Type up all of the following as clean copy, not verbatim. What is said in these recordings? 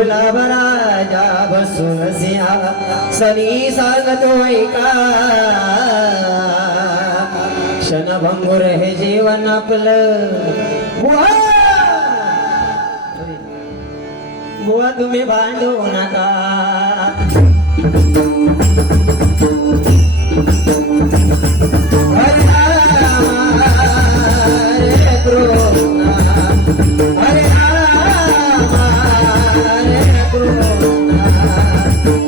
गुलाबराजा बसून सिंहा सनी सांगतो ऐका क्षणभंगुर हे जीवन आपलं बुवा तुम्ही भांडू नका हरे राम हरे कृष्ण हरे राम हरे कृष्ण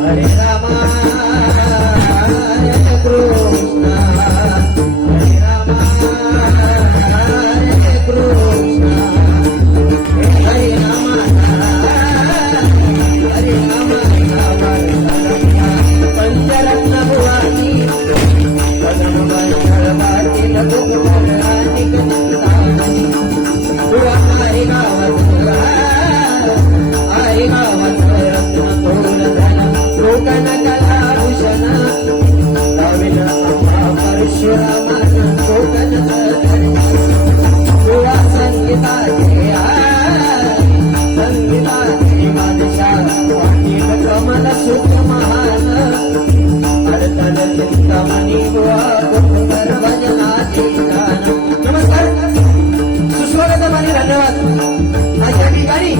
हरे राम हरे कृष्ण हरे राम हरे कृष्ण हरे राम हरे राम पंचरत्न भुवानी पद्मभूषण भगवानी बुवा हरे गावात रत्न तोरण लोकन कला भूषण नवीन परशुरामान लोकन बुवा संगीताचे बादशाह वाणी कमल सुख महान अडतल चिंतामणी बुवा गोकर भजनाचे गान. नमस्कार, सुस्वागत आणि धन्यवाद. आजच्या ठिकाणी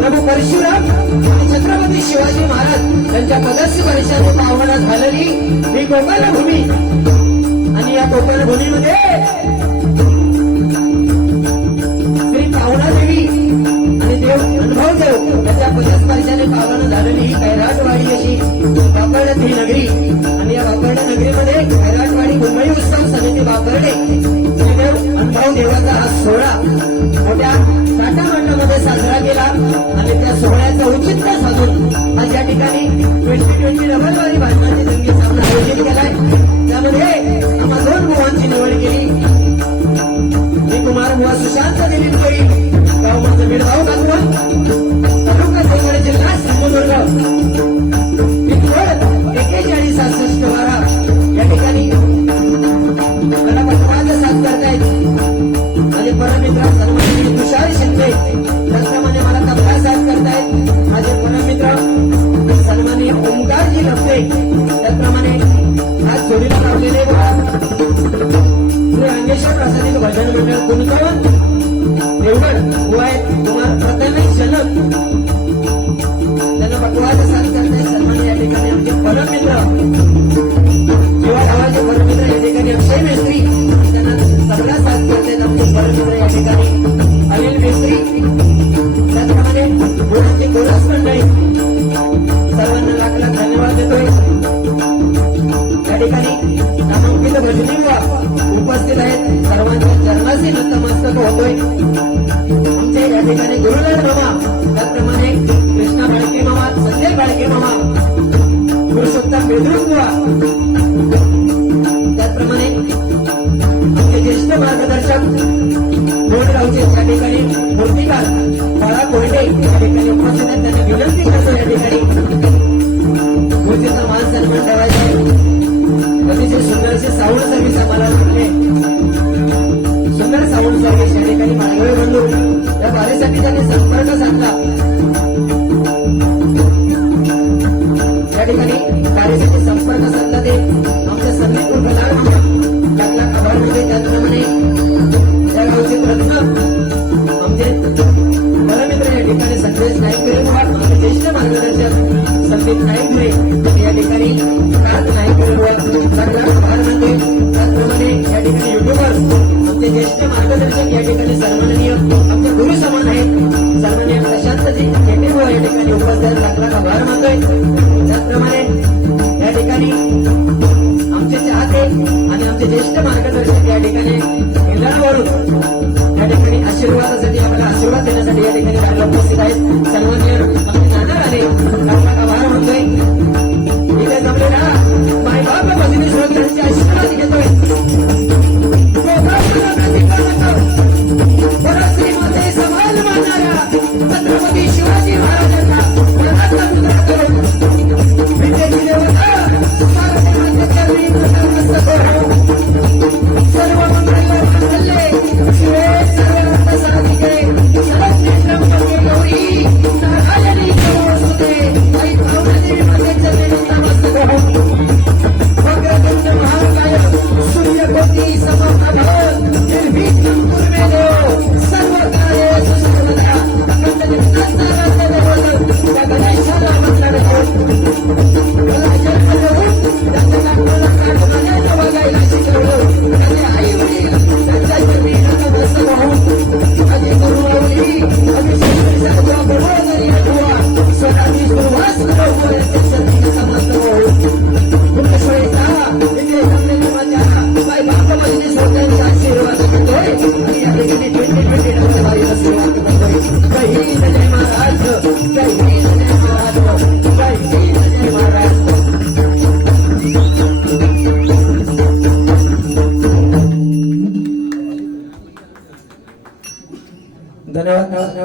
प्रभू परशुराम आणि छत्रपती शिवाजी महाराज यांच्या पदस्पर्शाने पावना झालेली ही कोकण भूमी आणि या कोकण भूमीमध्ये श्री पावना देवी आणि देव अनुभव देव याच्या पदस्पर्शाने पावना झालेली ही कैराटवाडी अशी वाकड ही नगरी आणि या वाकड नगरीमध्ये कैराटवाडी मुंबई उत्सव समिती वाकर्डे देव अनुभव देवाचा हा सोहळा मोठ्या टाटा मंडळामध्ये साजरा केला आणि त्या सोहळ्याचं औचित्य साधून आज या ठिकाणी 2020 रबरवारी भारताची संगीत सामना आयोजित केलाय. त्यामध्ये आम्हा दोन बुवांची निवड केली. मी कुमार बुवा सुशांत दिलीप करी गाव माझं मिरगाव काकवण तालुका देवगड जिल्हा सिंधुदुर्ग पिनकोड 4166 या ठिकाणी मला पत्रवाद साथ करतायत माझे परमित्र सन्माननीय तुषार शिंदे. त्याचप्रमाणे मला तबला साथ करतायत माझे परमित्र सन्माननीय ओंकारजी लपते. त्याचप्रमाणे आज जोडीला लावलेले श्री अंगेश्वर प्रासादिक भजन मंडळ कुणकवण देवगड बुवा आहेत कुमार प्रथमेश जनक. त्यांना पटवाद साथ करतायत सन्माननीय या ठिकाणी आमचे परमित्र जीवा गावाचे परमित्र या ठिकाणी अक्षय मेस्त्री. त्यांना तबला साथ करतायत आमचे परमित्र या ठिकाणी अनिल मेस्त्री. त्याचप्रमाणे गुणांची कोरस मंडळी सर्वांना लाख लाख धन्यवाद देतोय. या ठिकाणी नामांकित भजनी बुवा उपस्थित आहेत. सर्वांच्या चरणाशी नतमस्तक होतोय. आमचे या ठिकाणी गुरुनाथ मामा, त्याचप्रमाणे कृष्णा भाडके मामा, संजय भाडके मामा, पुरुषोत्तम बेदरूप बुवा, त्याचप्रमाणे आमचे ज्येष्ठ मार्गदर्शक गोडगावचे या ठिकाणी मूर्तिकार बाळा कोरडे या ठिकाणी उपस्थित आहेत. त्यांनी विनंती करतो या ठिकाणी मूर्तीचा मान सन्मान ठेवायचा. अतिशय सुंदरसे साऊंड सर्व्हिस आम्हाला मिळते. सुंदर साऊंड सर्व्हिस या ठिकाणी मानगळे बंधू या बारीसाठी त्यांनी संपर्क साधला. या ठिकाणी कार्यसाठी संपर्क साधला ते आमच्या संदीप उर्फदार लाख लाख आभार होते. त्याचप्रमाणे त्या गावचे प्रथम आमचे परमित्र या ठिकाणी संदेश नाईकरे बुवा, आमचे ज्येष्ठ मार्गदर्शक संदीप नाईकरे या ठिकाणी नाईकरे बुवा लाख लाख आभार मानते. त्याचप्रमाणे या ठिकाणी युट्यूबर्स आमचे ज्येष्ठ मार्गदर्शक या ठिकाणी सन्माननीय आमचे गुरु समान आहेत सन्माननीय प्रशांतजी केटे बुवा या ठिकाणी उपस्थित लाख लाख आभार मानतोय. त्याचप्रमाणे या ठिकाणी आमचे चाहते आणि आमचे ज्येष्ठ मार्गदर्शक या ठिकाणी इंग्लंडवरून या ठिकाणी आशीर्वादासाठी आपल्याला आशीर्वाद देण्यासाठी या ठिकाणी आपल्याला उपस्थित आहेत. सन्माननीय नाना आले लाख लाख आभार मानतोय. इथे जमलेला माय बाप भजनी श्रोत्यांचे आशीर्वाद घेतोय. श्रीमते समाज मानणाऱ्या छत्रपती शिवाजी महाराजांना विद्येची देवता सर्व मंगल शिवे सर्व साधिके शरद नेत्रम गौरी धन्यवाद.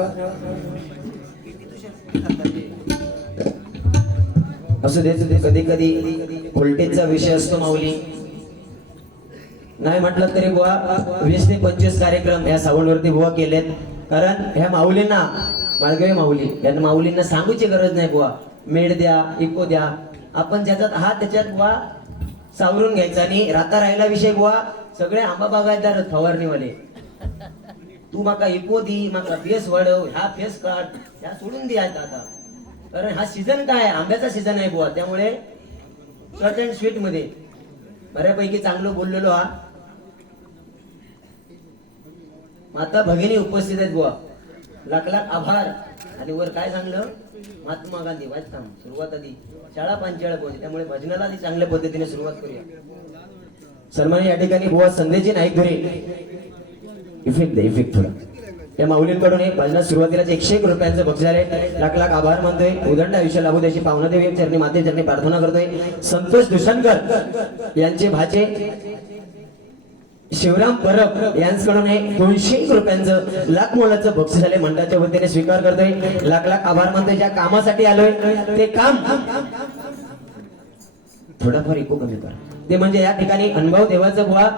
असू दे कधी कधी व्होल्टेजचा विषय असतो माऊली. नाही म्हटलं तरी बुवा 20 ते 25 कार्यक्रम या साऊंड वरती बुवा केलेत. कारण ह्या माऊलींना माळगवे माऊली यांना माऊलींना सांगूची गरज नाही बुवा. मेड द्या, इको द्या, आपण ज्याच्यात हात त्याच्यात बुवा सावरून घ्यायचा. आणि राता राहिला विषय बुवा सगळे आंबा बागायतदार फवारणीवाले. तू माका इको दी, माका फेस वाढव, ह्या फेस काढ, ह्या सोडून दे आता. कारण हा सीझन काय आंब्याचा सीझन आहे बुवा. त्यामुळे शॉर्ट अँड स्वीट मध्ये बऱ्यापैकी चांगलं बोललेलो हा. माता भगिनी उपस्थित आहेत बुवा. लाख लाख आभार. आणि वर काय सांगलं महात्मा गांधी वाचताम सुरुवात आधी शाळा पांचाळ पोहोचली. त्यामुळे भजनाला आधी चांगल्या पद्धतीने सुरुवात करूया. सन्मानी या ठिकाणी बुवा संदेशी नाईक धुरे इफेक्ट थोडा या माऊलींकडून एक भजनात सुरुवातीला 101 रुपयांचं बक्षीस आले. लाख लाख आभार मानतोय. उदंड आयुष्य लाभू द्याची पावनादेवी चरणी माते चरणी प्रार्थना करतोय. संतोष दुसणकर यांचे भाचे शिवराम परब यांच्याकडून एक 201 रुपयांचं लाख मोलाचं बक्षीस आले. मंडळाच्या वतीने स्वीकार करतोय. लाख लाख आभार मानतोय. ज्या कामासाठी आलोय ते काम थोडाफार इको कमी कर. ते म्हणजे या ठिकाणी अनुभव देवाचं बुवा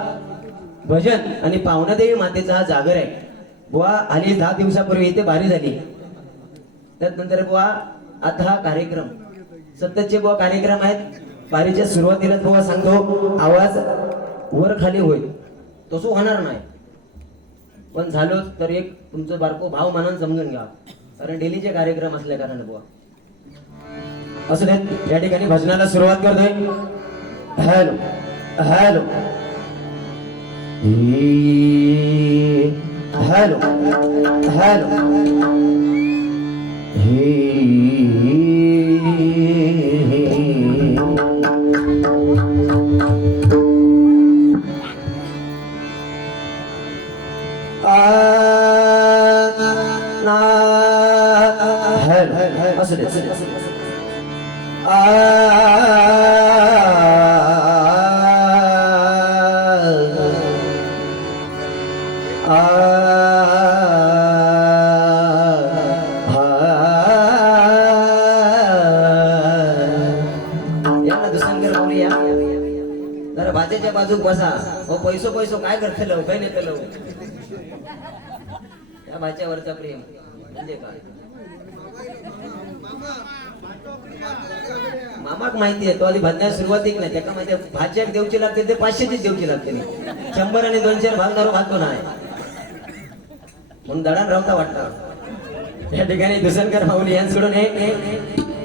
भजन आणि पावनादेवी मातेचा हा जागर आहे. बुवा आली 10 दिवसापूर्वी इथे बारी झाली. त्यानंतर बुवा आता हा कार्यक्रम सततचे बुवा कार्यक्रम आहेत. बारीच्या सुरुवातीला बुवा सांगतो आवाज वर खाली होईल तसं होणार नाही. पण झालो तर एक तुमचं बारको भाव मानान समजून घ्या. कारण डेलीचे कार्यक्रम असल्या कारण बुवा असं नाही. या ठिकाणी भजनाला सुरुवात करतोय. हॅलो हॅलो हॅलो हॅलो असं जरा भाज्याच्या बाजूक बसा. पैसो पैसो काय करतलो काय नाही केलं. त्या भाच्यावरचा प्रेम म्हणजे काय मामाक माहिती आहे. तो आधी भजनाला सुरुवातीक नाही त्याका माहिती आहे. भाच्याक देवची लागते ते 500चीच देवची लागते. 100 आणि 200 भागणारो भागतो नाही म्हणून दडान रावता वाटतं. या ठिकाणी दुसणकर माऊली यांच्याकडून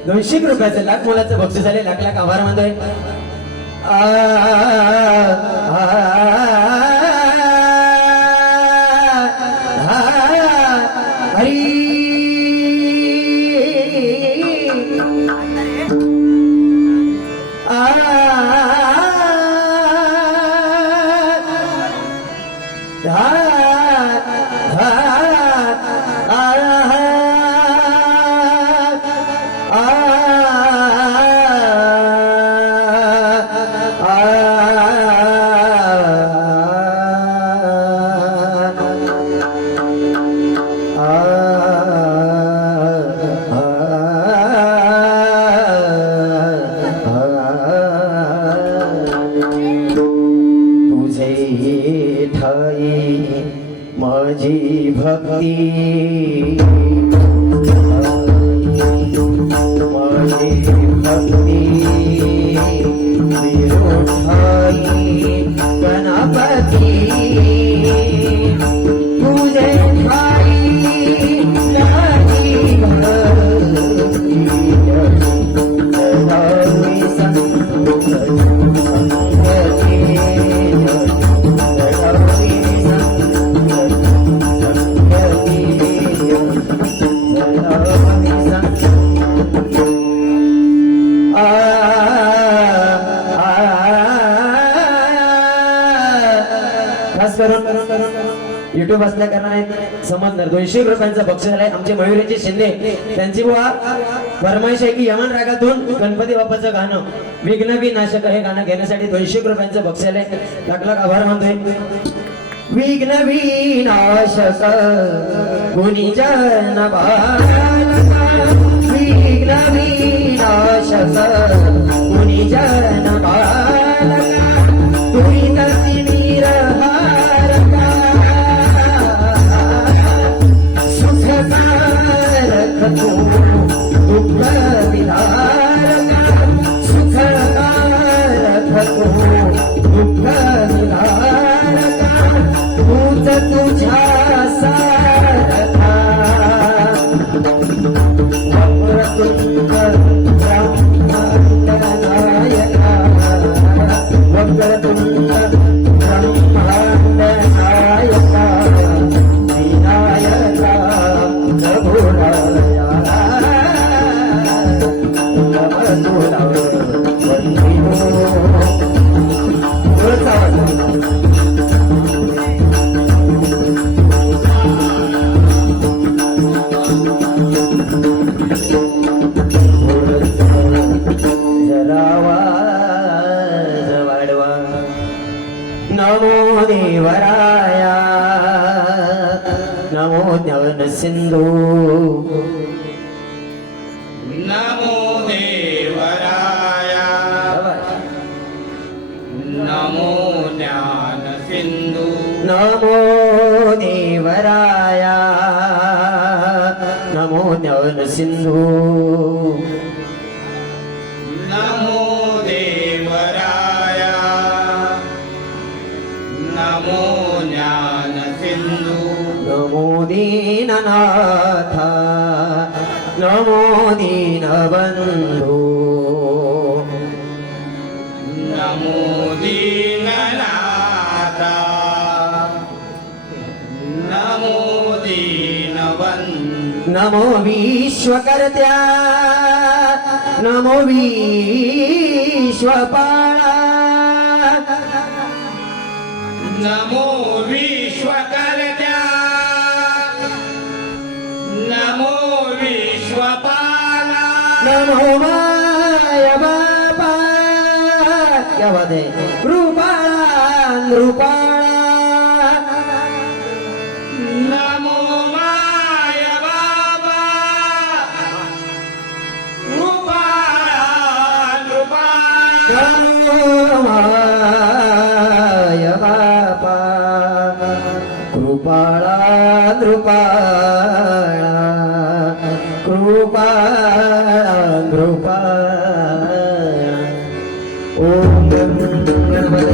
200 रुपयाचं लाख मोलाचं बक्षीस आले. लाख लाख आभार मानतोय. माझी भक्ती माझी भक्ती गणपती तुझे युट्यूब असल्या कारणाने समजणार. 200 रुपयांचा बक्षीस आहे. आमचे मयुरीचे शिंदे त्यांची बुवा फरमाईश आहे की यमन रागातून गणपती बाप्पाचं गाणं विघ्न विनाशक हे गाणं घेण्यासाठी 200 रुपयांचं बक्षीस आहे. लाख लाख आभार मानतोय. विघ्न विनाशक गुणीजन बालका विघ्न विनाशक गुणीजन बालका दुरित निर्हारका सुखकारक तू दुःख विदारका सुखकारक तू दुःख विदारका तूच तुझ्या सारखा वक्रतुंड ब्रह्मांड नायका वक्रतुंड ब्रह्मांड नायका विनायका प्रभुराया नमस्तुला वंदिनो नमो देवराया नमो ज्ञान सिंधू नमो देवराया नमो ज्ञान सिंधू नमो देवराया नमो ज्ञान सिंधू नमो देवराया नमो ज्ञान सिंधू नमो दीननाथ नमो दीनबंधू नमो दीननाथा नमो दीनबंधू नमो विश्वकर्त्या नमो विश्वपाला नमो विश्वकर्त्या नमो विश्वपाला नमो माय बापा क्या बात है रूपाळा रूपाळा नमो माय बाबा रूपाळा रूपाळा नमो माय बापा कृपाळा कृपाळा कृपाळा कृपाळा ओम गणपते नमः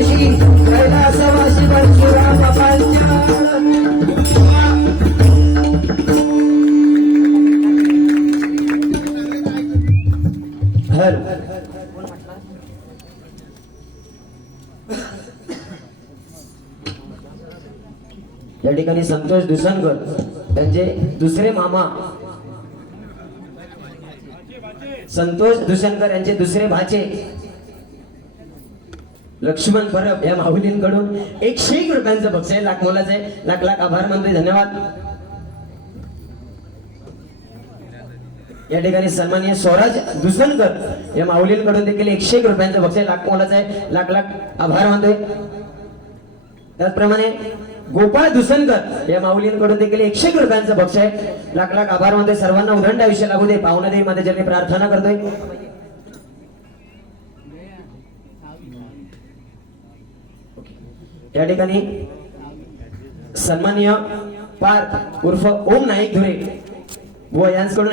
वर्षी कैलासवासी परशुराम बाबांच्या या ठिकाणी संतोष दुसनकर त्यांचे दुसरे मामा संतोष दुसनकर यांचे दुसरे भाचे लक्ष्मण परब या माऊलींकडून 101 रुपयांचं बक्षीस आहे. लाख मोलाचं आहे. लाख लाख आभार मानतोय. धन्यवाद. या ठिकाणी सन्माननीय स्वराज दुसनकर या माऊलींकडून देखील 101 रुपयांचं बक्षीस लाख मोलाचं आहे. लाख लाख आभार मानतोय. त्याचप्रमाणे गोपाळ दुसनकर या माऊलींकडून देखील 101 रुपयांचं बक्षीस आहे. लाख लाख आभार मानतोय. सर्वांना उदंड आयुष्य लागू दे. पाहुणादेवी मातेच्या प्रार्थना करतोय. या ठिकाणी सन्माननीय पार्थ उर्फ ओम नाईक धुरे व यांच्याकडून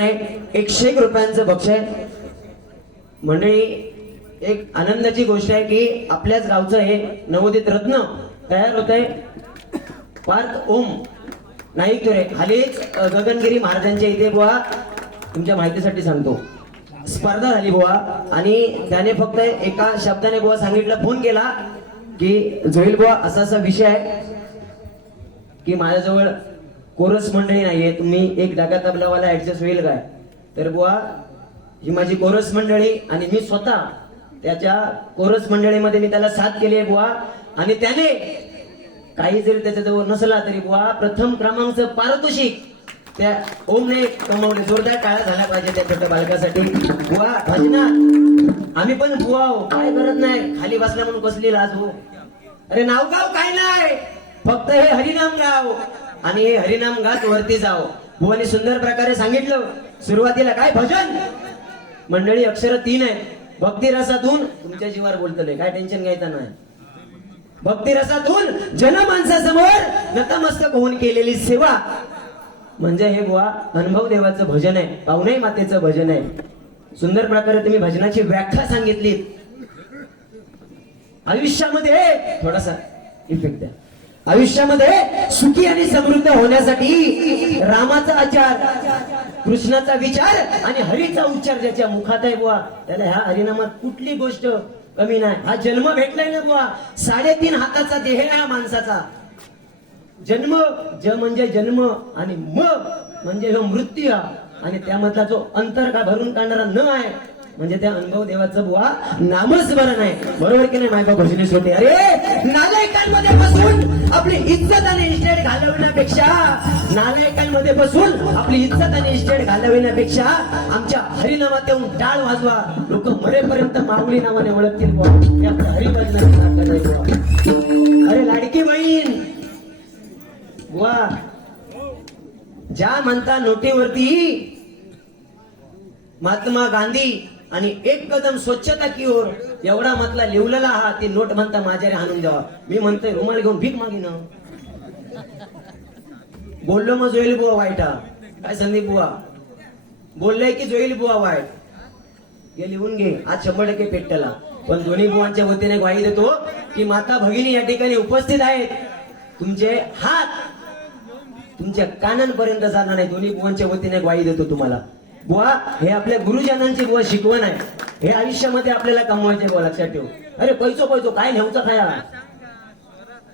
101 रुपयांचं बक्षीस आहे. मंडळी, एक आनंदाची गोष्ट आहे की आपल्याच गावचं हे नवोदित रत्न तयार होत आहे. पार्थ ओम नाईक धुरे हालीच गगनगिरी महाराजांच्या इथे बुवा तुमच्या माहितीसाठी सांगतो स्पर्धा झाली बुवा आणि त्याने फक्त एका शब्दाने बुवा सांगितलं, फोन केला की जोईल बुवा असा असा विषय आहे की माझ्याजवळ कोरस मंडळी नाहीये, तुम्ही एक डागा तबलावाला ऍडजस्ट होईल काय? तर बुवा ही माझी कोरस मंडळी आणि मी स्वतः त्याच्या कोरस मंडळीमध्ये मी त्याला साथ केली आहे बुवा. आणि त्याने काही जरी त्याच्याजवळ नसला तरी बुवा प्रथम क्रमांकचं पारितोषिक त्या ओमने कमावले. जोरदार टाळ्या झाल्या पाहिजे त्या छोट्या बालकासाठी. बुवा भजना आम्ही पण बुवा हो, काय करत नाही, खाली बसला म्हणून कसली लाज हो. अरे नाव गाव काय नाही, फक्त हे हरिनाम गाव आणि हे हरिनाम गात वरती जाव. बुवानी सुंदर प्रकारे सांगितलं सुरुवातीला काय भजन मंडळी अक्षर 3 आहेत. भक्ती रसातून तुमच्या जीवावर बोलतले, काय टेन्शन घ्यायचं नाही. भक्ती रसातून जनमानसासमोर नतमस्तक होऊन केलेली सेवा म्हणजे हे बुवा अनुभव देवाचं भजन आहे, पाहुणे मातेचं भजन आहे. सुंदर प्रकारे तुम्ही भजनाची व्याख्या सांगितली. आयुष्यामध्ये थोडासा इफेक्ट द्या. आयुष्यामध्ये सुखी आणि समृद्ध होण्यासाठी रामाचा आचार, कृष्णाचा विचार आणि हरीचा उच्चार ज्याच्या मुखात आहे बुवा त्याला ह्या हरिनामात कुठली गोष्ट कमी नाही. हा जन्म भेटलाय ना बुवा, 3.5 हाताचा देह आहे माणसाचा. जन्म ज म्हणजे जन्म आणि म म्हणजे हो मृत्यू आणि त्यामधला जो अंतर का भरून काढणारा न आहे म्हणजे त्या अनुभव देवाचं बुवा नामस्मरण आहे. बरोबर की नाही? माझ्या भजनीस होते. अरे नालायकांमध्ये बसून आपली इज्जत आणि इस्टेट घालवण्यापेक्षा नालायकांमध्ये बसून आपली इज्जत आणि इस्टेट घालवण्यापेक्षा आमच्या हरिनामात येऊन टाळ वाजवा. लोक मरेपर्यंत माऊली नावाने ओळखतील बुवा. हे आपलं हरिभजन. अरे लाडकी बहीण बुवा ज्या म्हणता नोटीवरती महात्मा गांधी आणि 1 कदम स्वच्छता की ओर एवढा मतला लिवलेला हा ती नोट म्हणता माझ्याने हाणून द्यावा. मी म्हणतोय रुमाल घेऊन भीक मागीन. बोललो मग जोईल बुवा वाईट हा काय? संदीप बुवा बोललंय की जोईल बुवा वाईट हे लिहून घे. आज 100% पेटला. पण दोन्ही बुवांच्या वतीने ग्वाही देतो की माता भगिनी या ठिकाणी उपस्थित आहेत. तुमचे हात तुमच्या कानांपर्यंत जाणार नाही. दोन्ही बुवांच्या वतीने ग्वाही देतो तुम्हाला. बुवा हे आपल्या गुरुजनांची बुवा शिकवण आहे. हे आयुष्यामध्ये आपल्याला कमवायचे बुवा, लक्षात ठेव. अरे पैसो काय नेवचा खाया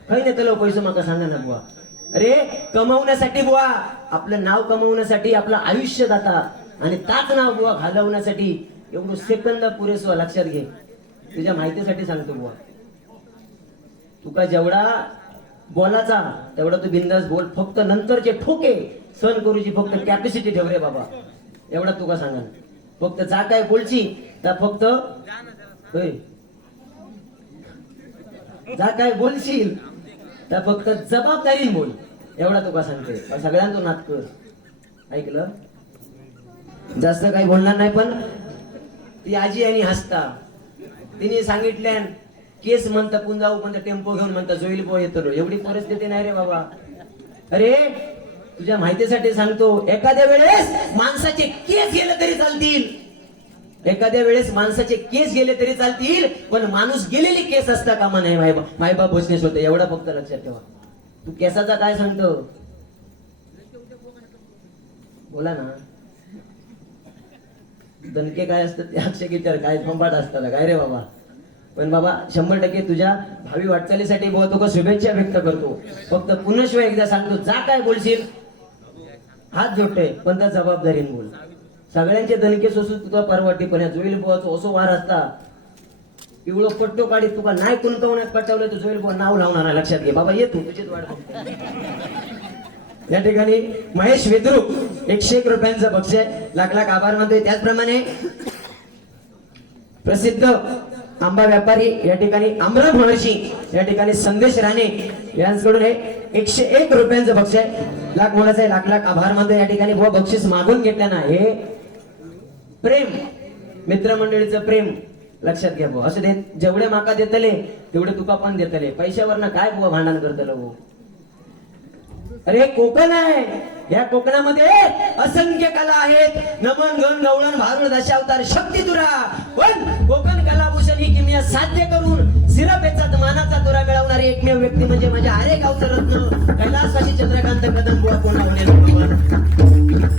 काही नेतलो पैसो माका सांगा ना बुवा. अरे कमवण्यासाठी बुवा आपलं नाव कमवण्यासाठी आपलं आयुष्य जाता आणि ताच नाव बुवा घालवण्यासाठी एवढं सेकंद पुरेसो. लक्षात घे. तुझ्या माहितीसाठी सांगतो बुवा, तुका जेवढा बोलाचा तेवढा तू बिंदास बोल. फक्त नंतरचे ठोके सहन करूची फक्त कॅपॅसिटी ठेव रे बाबा. एवढा तुका सांगा. फक्त जा काय बोलची तर फक्त जा काय बोलशील तर फक्त जबाबदारी बोल. एवढा तुका सांगते. सगळ्यांना तो नाद कर. ऐकलं? जास्त काही बोलणार नाही. पण ती आजी आणि हसता तिने सांगितल्या केस म्हणता पुंजाऊ म्हणता टेम्पो घेऊन म्हणता जोईल पो येतो. एवढी परिस्थिती नाही रे बाबा. अरे तुझ्या माहितीसाठी सांगतो, एखाद्या वेळेस माणसाचे केस गेले तरी चालतील एखाद्या वेळेस माणसाचे केस गेले तरी चालतील, पण माणूस गेलेली केस असता कामा नाही. मायबाप भोसनेस होते, एवढा फक्त लक्षात ठेवा. तू केसाचा काय सांगतो? बोला ना. दणके काय असतात ते अक्षय विचार, काय फंबाट असतात काय रे बाबा. पण बाबा 100% तुझ्या भावी वाटचालीसाठी बाबा तुका शुभेच्छा व्यक्त करतो. फक्त पुनश्व एकदा सांगतो, जा काय बोलशील हात जोडते, पण त्या जबाबदारीने बोल. सगळ्यांचे दणके सोसून तुझा परवाटीपणे जोईल बुवाचो असो वार असता. पिवळं पट्टो काढी तुका नाही कुंतवण्यात पटवलं तर जोईल बुवा नाव लावणार आहे. लक्षात घे बाबा, ये तू तुझीच वाट बघतो. या ठिकाणी महेश वेद्रुक 101 रुपयांचं बक्षीस आहे. लाख लाख आभार मानतोय. त्याचप्रमाणे प्रसिद्ध आंबा व्यापारी या ठिकाणी अमरा महर्षी या ठिकाणी संदेश राणे यांच्याकडून हे 101 रुपयांचं बक्षीस आहे. लाख मोलाचं आहे. लाख लाख आभार मानतोय. या ठिकाणी बुवा बक्षीस मागून घेतल्याना हे प्रेम, मित्रमंडळीचं प्रेम लक्षात घ्या बुवा. असं दे, जेवढे माका देतले तेवढे तुका पण देतले. पैशावरनं काय बुवा भांडण करतलं बुवा. अरे कोकण आहे, या कोकणामध्ये असंख्य कला आहेत. नमन गण गवळण भारुड दशावतार शक्ती तुरा. पण कोकण कलाभूषण ही किमया साध्य करून सिरपेचा मानाचा तुरा मिळवणारी एकमेव व्यक्ती म्हणजे माझ्या आरे गावचं रत्न कैलासवासी चंद्रकांत कदम बुवा कोण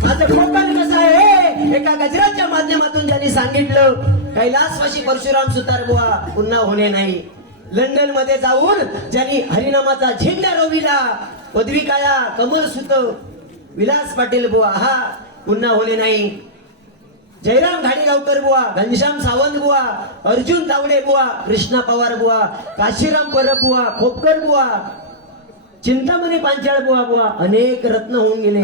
माझं कोकण कसं आहे एका गजराच्या माध्यमातून ज्यांनी सांगितलं, कैलासवासी परशुराम सुतार बुवा पुन्हा होणे नाही. लंडन मध्ये जाऊन ज्यांनी हरिनामाचा झेंडा रोविला, पदवी काया कमल सुत विलास पाटील बुवा हा पुन्हा होणे नाही. जयराम घाडीगावकर बुवा, घनश्याम सावंत बुवा, अर्जुन तावडे बुवा, कृष्णा पवार बुवा, काशीराम परब बुवा, खोपकर बुवा, चिंतामणी पांचाळ बुवा अनेक रत्न होऊन गेले.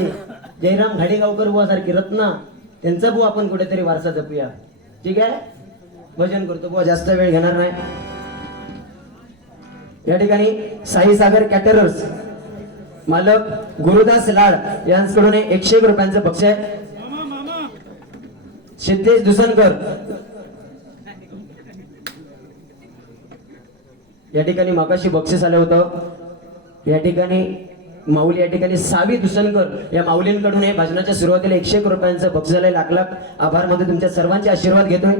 जयराम घाडीगावकर बुवा सारखी रत्न त्यांचा बुवा आपण कुठेतरी वारसा जपूया. ठीक आहे, भजन करतो बुवा, जास्त वेळ घेणार नाही. या ठिकाणी साई सागर कॅटरर्स मालक गुरुदास लाड यांच्याकडून 101 रुपयांचं बक्षीस आहे. सिद्धेश दुसनकर या ठिकाणी मागाशी बक्षीस आलं होतं. या ठिकाणी माऊली या ठिकाणी सावी दुसनकर या माऊलींकडून हे भजनाच्या सुरुवातीला 101 रुपयांचं बक्षीस आलंय. लाख लाख आभार मध्ये तुमच्या सर्वांचे आशीर्वाद घेतोय.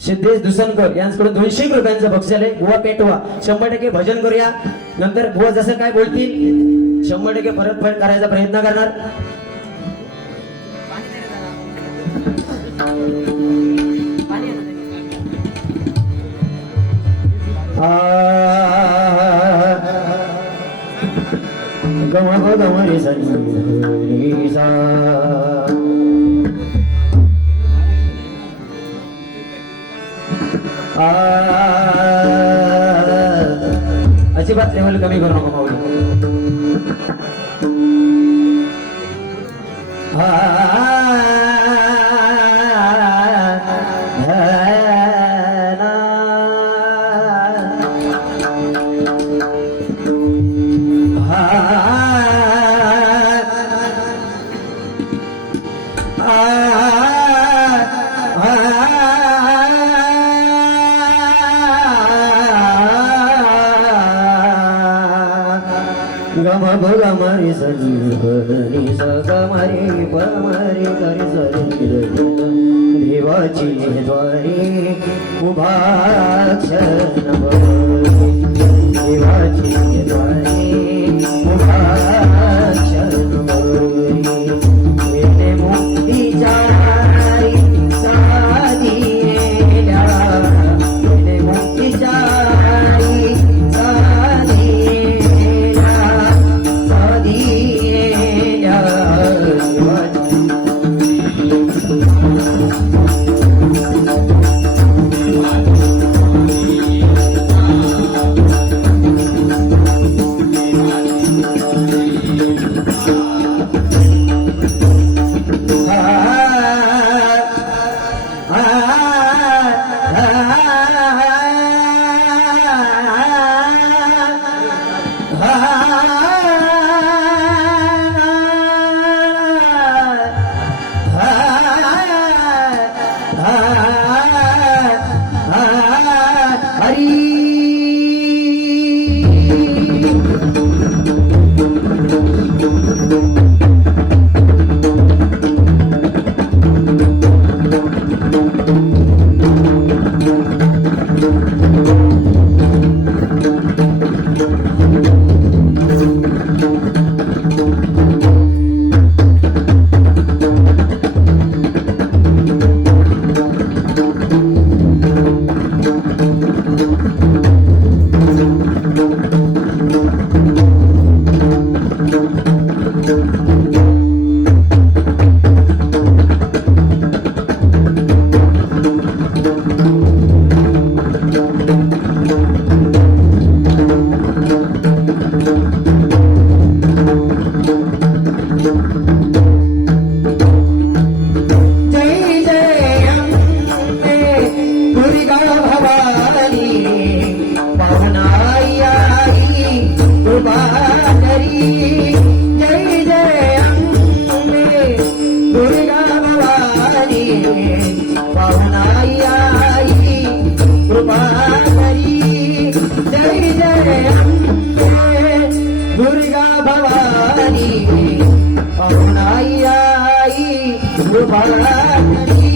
सिद्धेश दुसनकर यांच्याकडून 200 रुपयांचं बक्षीस आलंय. बुवा पेटवा, 100% भजन करूया. नंतर बुवा जसं काय बोलतील 100% परतफेड करायचा प्रयत्न करणार. गमरे अजिबात लेवल कमी करू नको माऊली. गम भगमरी सनी सगमरी पमरी करी सरी देवाची द्वारी उभा क्षण देवाची द्वारी उभा क्षण मुक्तीच्या साधी मुक्तीच्या भवानी पाहुणाई आई कृपा करी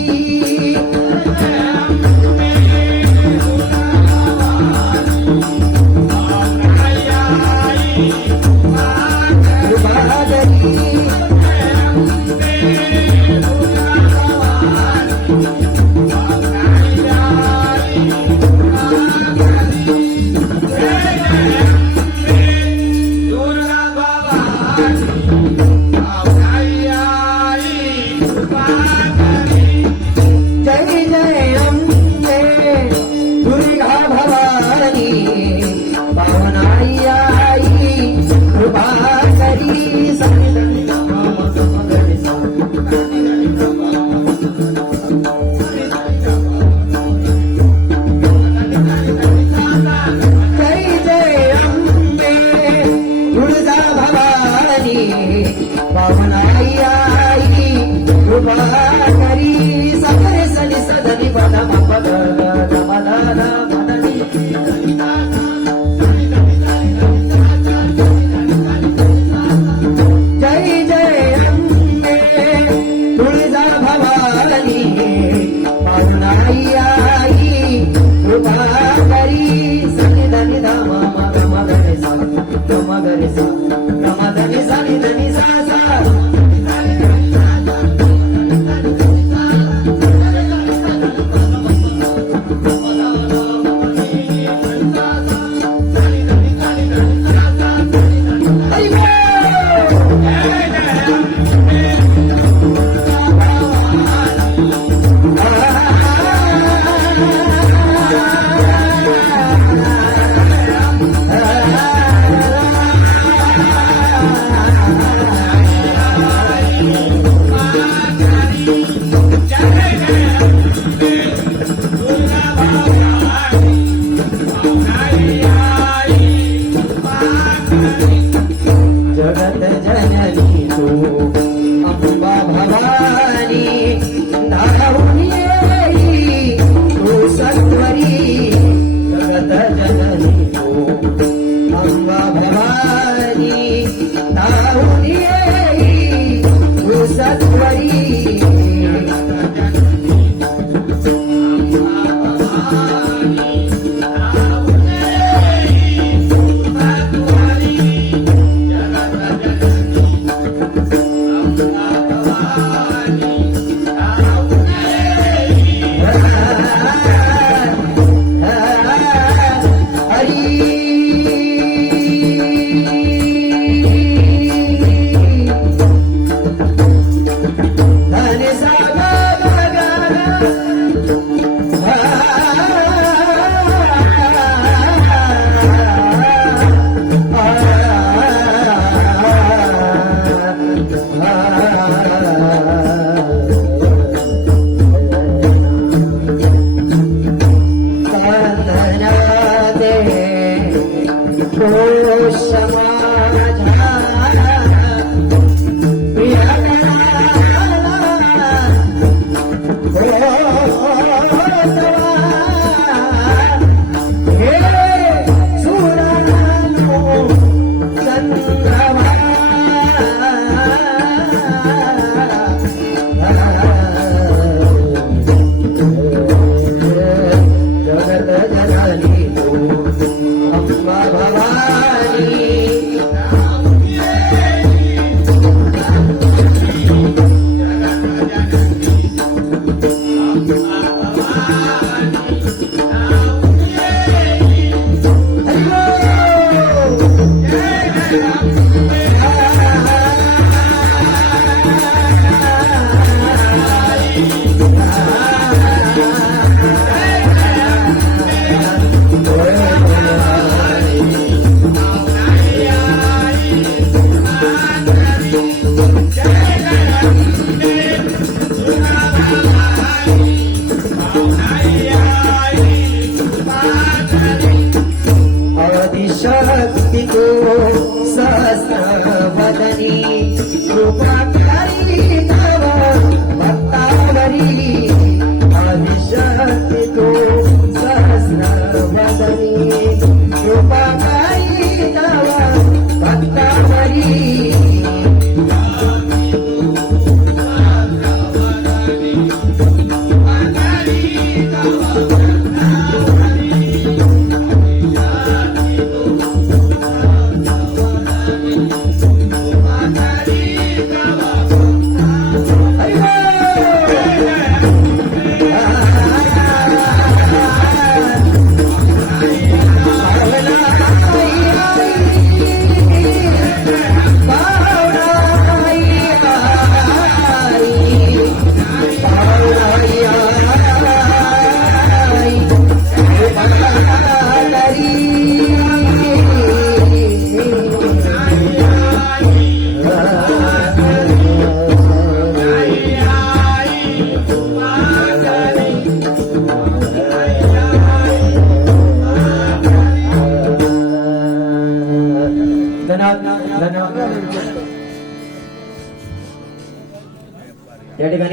कृपा करी तव भक्तावरी धन्यवाद या ठिकाणी